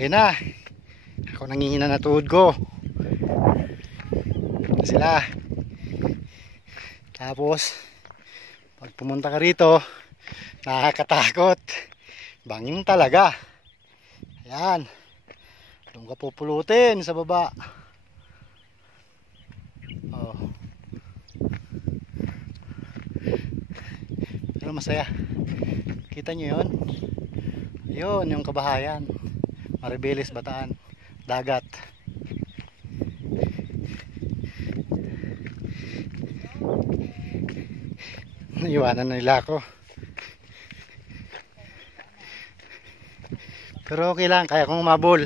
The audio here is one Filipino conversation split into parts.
Ayun na. Ako nangihina na tuhod ko. Sila. Tapos pag pumunta ka rito, nakakatakot. Bangin talaga. Ayan. Doon ka pupulutin sa baba. Oh. Pero masaya. Kita nyo yun? Yun yung Kabahayan. Maribeles, Bataan. Dagat. Naiwanan na nila ako. Pero okay lang, kaya kong umabol.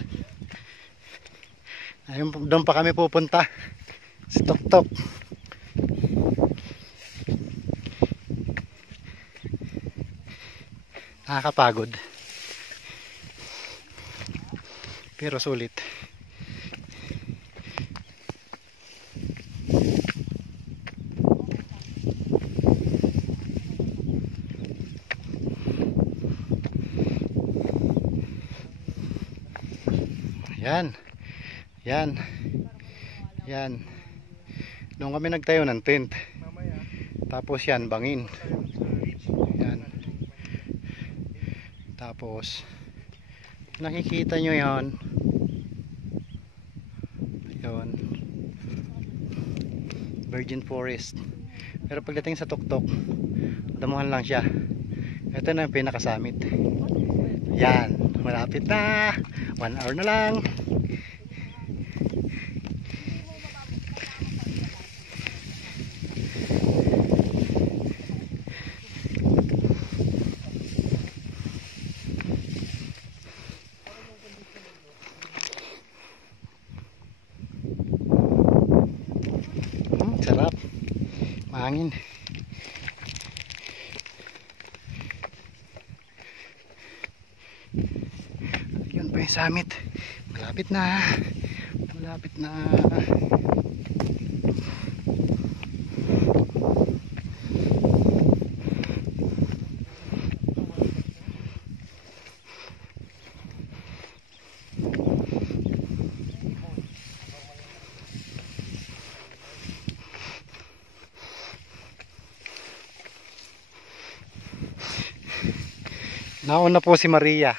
Ayun, doon pa kami pupunta. Sa Tuktok. Nakakapagod. Pero sulit. Yan. Yan. Yan. Doon kami nagtayo ng tent. Tapos yan, bangin. Yan. Tapos nakikita nyo yan. Yun. Virgin Forest. Pero pagdating sa Tuktok, damuhan lang siya. Ito na yung pinakasamit. Yan. Malapit na. 1 hour na lang. Sarap. Mahangin. Yun pa yung summit. Malapit na. Malapit na. Nauna po si Maria.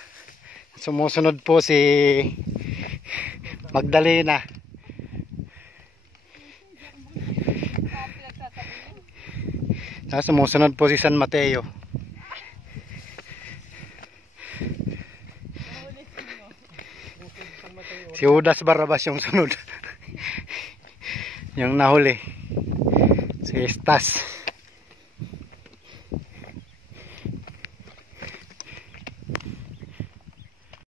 Sumusunod po si Magdalena. Sumusunod po si San Mateo. Si Judas Barrabas yung sunod. Yung nahuli. Si Estas.